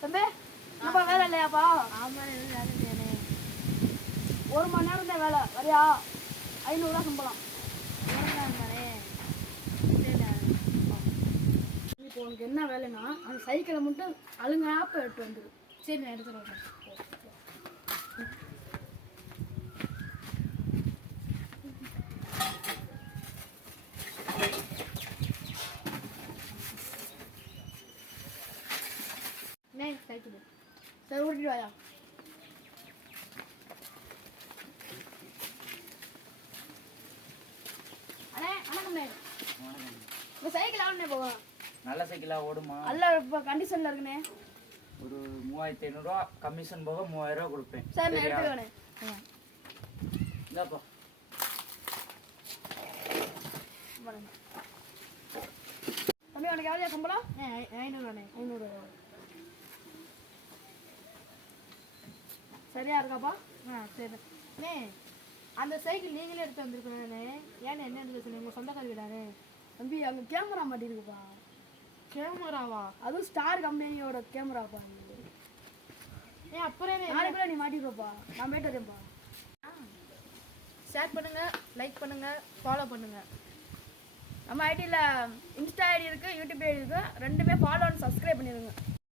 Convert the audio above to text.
தம்பி நம்ம வேலை இல்லையாப்பா? ஆமா வேலை இல்லையானே. 1 மணி நேரம் தான் வேலை. வரியா? 500 ரூபா சம்பளம். தானே. இப்போ உனக்கு என்ன வேலைன்னா அந்த சைக்கிளை மட்டும் அழுங்காப்ப எடுத்து வந்துடு. சரி நான் எடுத்துட்டு வரேன். சைக்கிள் சரி ஓட்டிட்டு வாயா. அண்ணே வணக்கம்ண்ணே. இந்த சைக்கிள் ஆகணுண்ணே போவோம். நல்ல சைக்கிளாக ஓடுமா? நல்ல இப்போ கண்டிஷனில் இருக்குண்ணே. ஒரு 3500 ரூபா கமிஷன் போக 3000 ரூபா கொடுப்பேன். சரி நான் எடுத்துக்கோண்ணே. இந்தாப்பா. தம்பி உனக்கு எவ்வளோ சம்பளம்? 500 500 ரூபா. சரியா இருக்காப்பா? சரி அண்ணே. அந்த சைக்கிள் நீங்களே எடுத்து வந்திருக்கணும்ண்ணே. ஏன்னு என்ன எடுத்து சொன்னீங்க? உங்கள் சொந்தக்கார வீடானே. தம்பி அங்கே கேமரா மாட்டிருக்குப்பா. கேமராவா? அதுவும் ஸ்டார் கம்பெனியோட கேமராப்பா. அப்புறம் நாளைக்குள்ள நீ மாட்டிருப்பா. நான் போயிட்டு வரேன்ப்பா. ஷேர் பண்ணுங்கள், லைக் பண்ணுங்கள், ஃபாலோ பண்ணுங்கள். நம்ம ஐடியில் இன்ஸ்டா ஐடி இருக்குது, யூடியூப் ஐடி இருக்குது. ரெண்டுமே ஃபாலோ அண்ட் சப்ஸ்கிரைப் பண்ணிடுங்க.